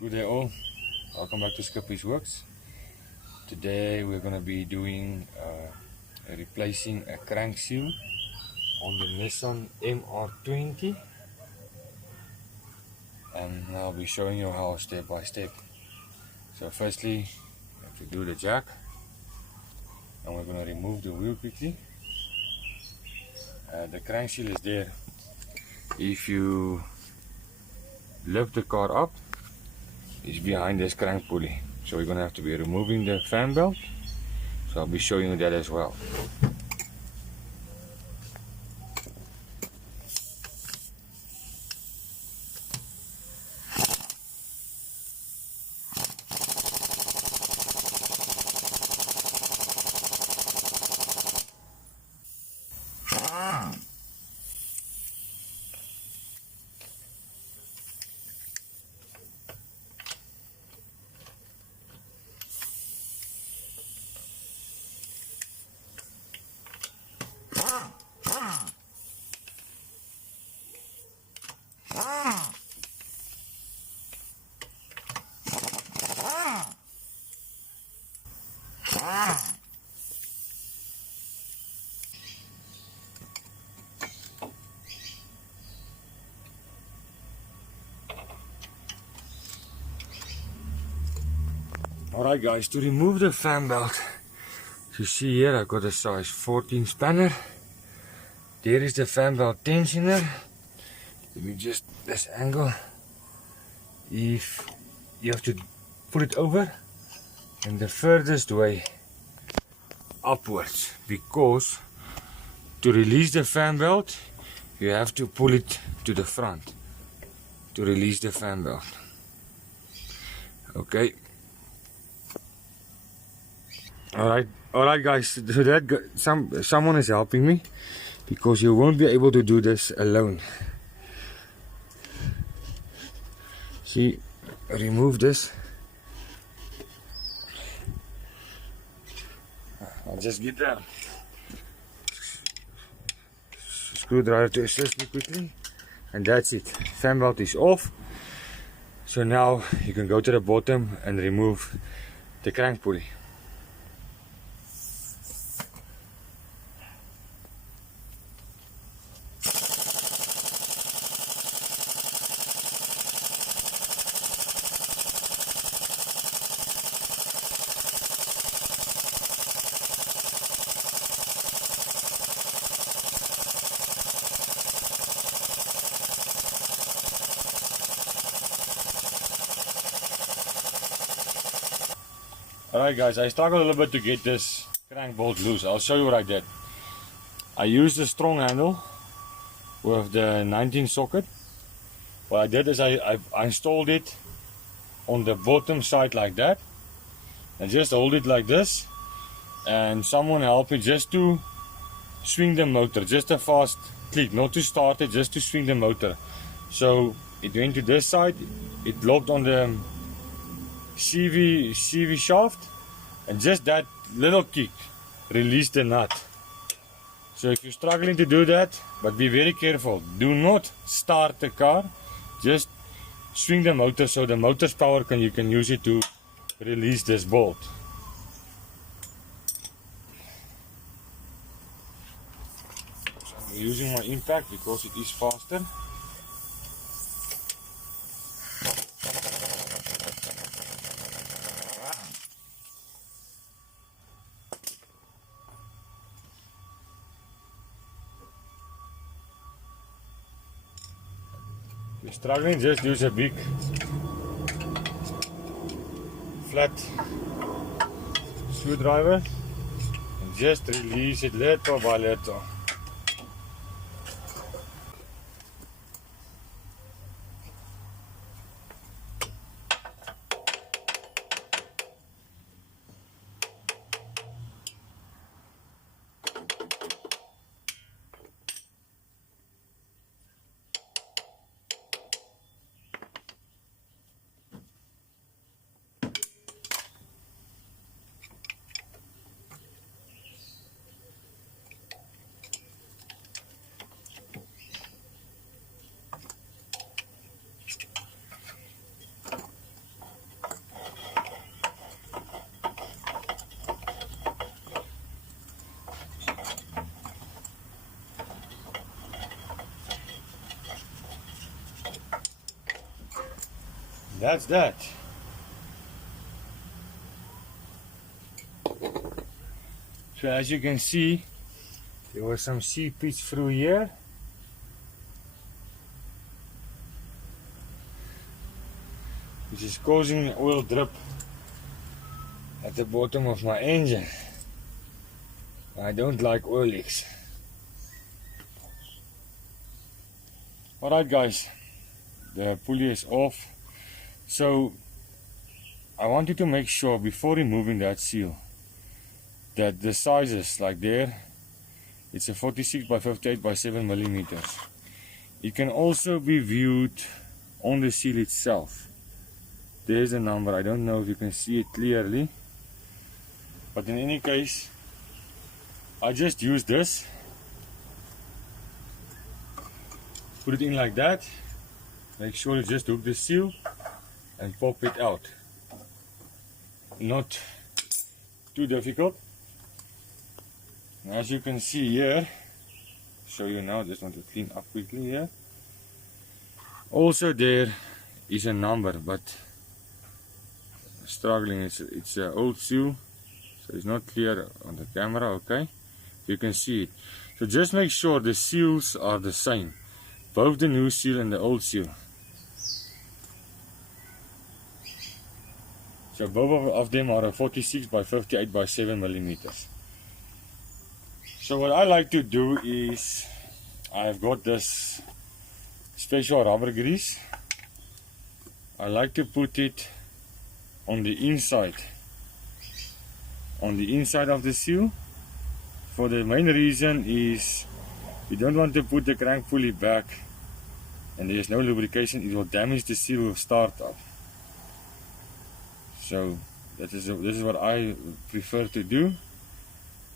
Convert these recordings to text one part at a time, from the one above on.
Good day all, welcome back to Skippy's Works. Today we're going to be doing replacing a crank seal on the Nissan mr-20, and I'll be showing you how step by step. So firstly you have to do the jack, and we're going to remove the wheel quickly. The crank seal is there. If you lift the car up, it's behind this crank pulley, so we're going to have to be removing the fan belt, so I'll be showing you that as well. Alright guys, to remove the fan belt, you see here I've got a size 14 spanner. There is the fan belt tensioner. Let me just this angle. If you have to put it over and the furthest way upwards, because to release the fan belt you have to pull it to the front to release the fan belt. Okay. Alright guys, so that someone is helping me, because you won't be able to do this alone. See, remove this. I'll just get the screwdriver to assist me quickly, and that's it. Fan belt is off. So now you can go to the bottom and remove the crank pulley. Alright guys, I struggled a little bit to get this crank bolt loose. I'll show you what I did. I used a strong handle with the 19 socket. What I did is I installed it on the bottom side like that, and just hold it like this, and someone helped me just to swing the motor, just a fast click, not to start it, just to swing the motor. So it went to this side, it locked on the CV shaft, and just that little kick released the nut. So if you're struggling to do that, but be very careful, do not start the car, just swing the motor, so the motor's power you can use it to release this bolt. So I'm using my impact because it is faster. If you're struggling, just use a big flat screwdriver and just release it little by little. that's that. So as you can see, there was some seepage through here. Which is causing an oil drip at the bottom of my engine. I don't like oil leaks. Alright guys, the pulley is off. So I want you to make sure before removing that seal that the sizes, like there, it's a 46 by 58 by 7 millimeters. It can also be viewed on the seal itself. There's a number, I don't know if you can see it clearly, but in any case, I just use this, put it in like that, make sure you just hook the seal and pop it out. Not too difficult. And as you can see here, show you now, just want to clean up quickly here. Also there is a number, but struggling, it's an old seal, so it's not clear on the camera. Okay, you can see it. So just make sure the seals are the same, both the new seal and the old seal. So both of them are a 46 by 58 by 7 millimeters. So what I like to do is, I've got this special rubber grease. I like to put it on the inside of the seal. For the main reason is you don't want to put the crank pulley back and there's no lubrication, it will damage the seal of startup. So this is what I prefer to do,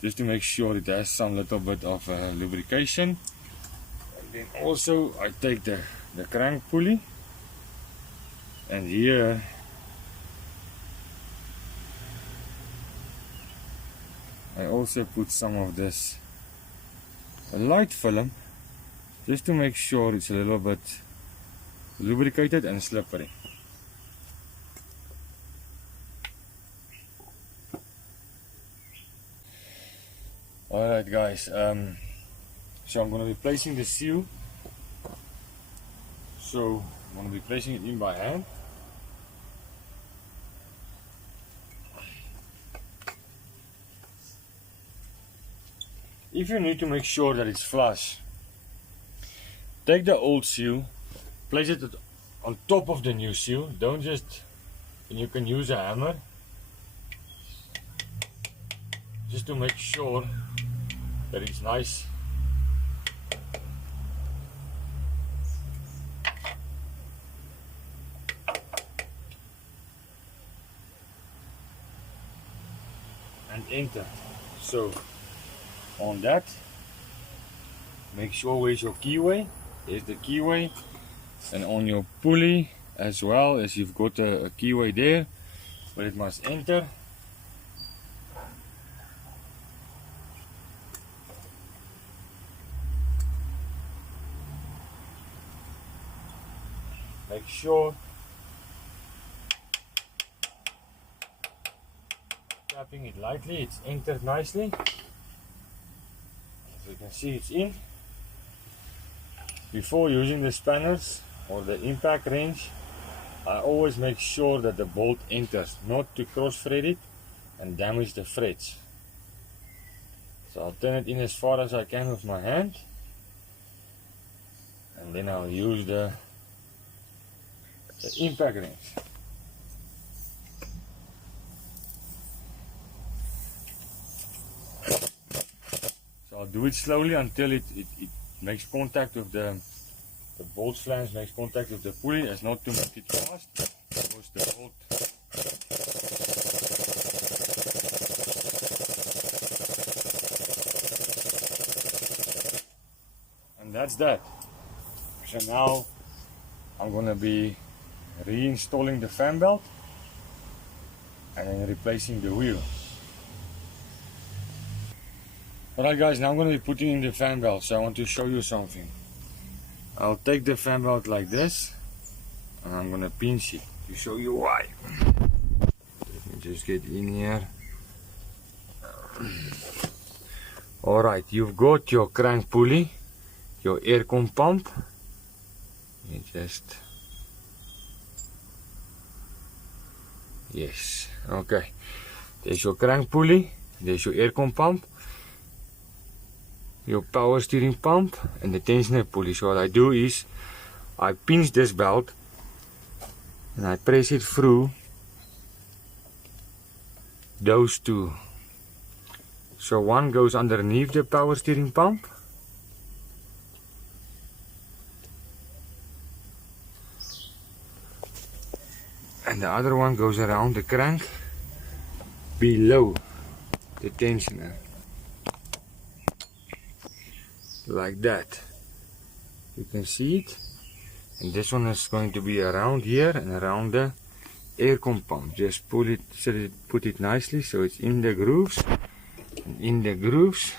just to make sure it has some little bit of lubrication. And then also I take the crank pulley, and here I also put some of this light film, just to make sure it's a little bit lubricated and slippery. Alright guys, so I'm going to be placing the seal. So I'm going to be placing it in by hand. If you need to make sure that it's flush, take the old seal, place it on top of the new seal. Don't just, and you can use a hammer just to make sure that it's nice. And enter. So on that, make sure where's your keyway. There's the keyway, and on your pulley as well, as you've got a keyway there, but it must enter. Make sure tapping it lightly, it's entered nicely. As you can see, it's in. Before using the spanners or the impact wrench, I always make sure that the bolt enters, not to cross thread it and damage the threads. So I'll turn it in as far as I can with my hand, and then I'll use the impact wrench. So I'll do it slowly until it makes contact with the bolt flange, makes contact with the pulley, as not to make it fast, because the bolt and that's that. So now I'm gonna be reinstalling the fan belt and then replacing the wheel. Alright guys, now I'm going to be putting in the fan belt, so I want to show you something. I'll take the fan belt like this and I'm going to pinch it. to show you why. Let me just get in here. Alright, you've got your crank pulley, your air pump. You just, yes, okay. There's your crank pulley, there's your air pump, your power steering pump, and the tensioner pulley. So what I do is I pinch this belt and I press it through those two. So one goes underneath the power steering pump, and the other one goes around the crank below the tensioner, like that. You can see it. And this one is going to be around here and around the air pump. Just pull it, put it nicely so it's in the grooves. And in the grooves,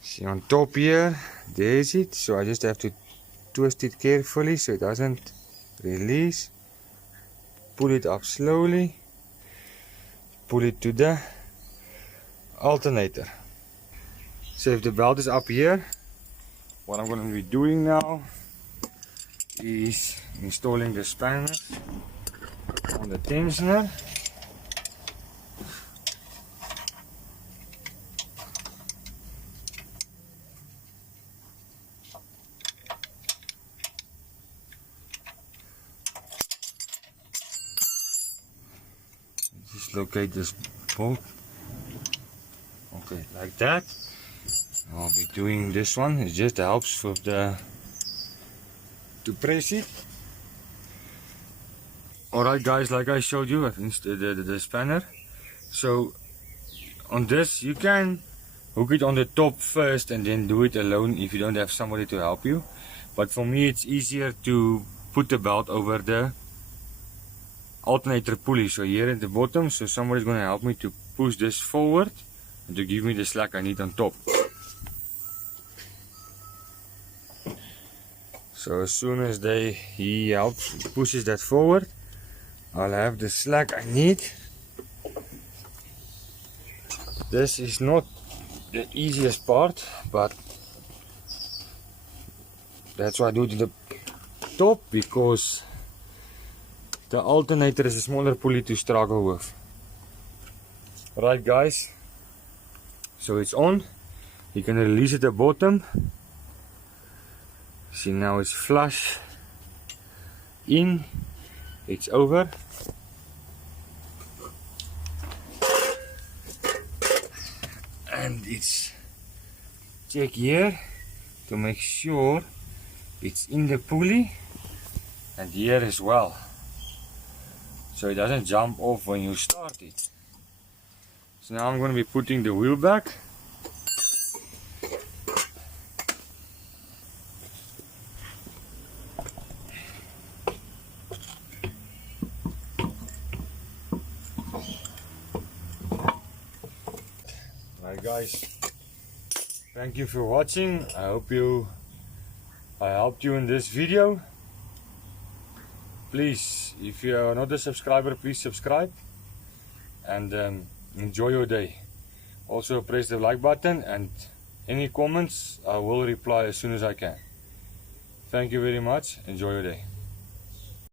see on top here, there's it. So I just have to twist it carefully so it doesn't release. Pull it up slowly. Pull it to the alternator. So if the belt is up here, what I'm going to be doing now is installing the spanners on the tensioner. Just locate this bolt. Okay, like that. I'll be doing this one. It just helps with the to press it. Alright guys, like I showed you, I've installed the spanner. So on this you can hook it on the top first and then do it alone if you don't have somebody to help you. But for me it's easier to put the belt over the alternator pulley. So here at the bottom, so somebody's going to help me to push this forward and to give me the slack I need on top. So as soon as he pushes that forward, I'll have the slack I need. This is not the easiest part, but that's why I do it to the top, because the alternator is a smaller pulley to struggle with. Right guys, so it's on. You can release it at the bottom. See, now it's flush in, it's over. And it's check here to make sure it's in the pulley, and here as well, so it doesn't jump off when you start it. So now I'm going to be putting the wheel back. Alright guys, thank you for watching. I hope I helped you in this video. Please, if you are not a subscriber, please subscribe and enjoy your day. Also press the like button, and any comments I will reply as soon as I can. Thank you very much. Enjoy your day.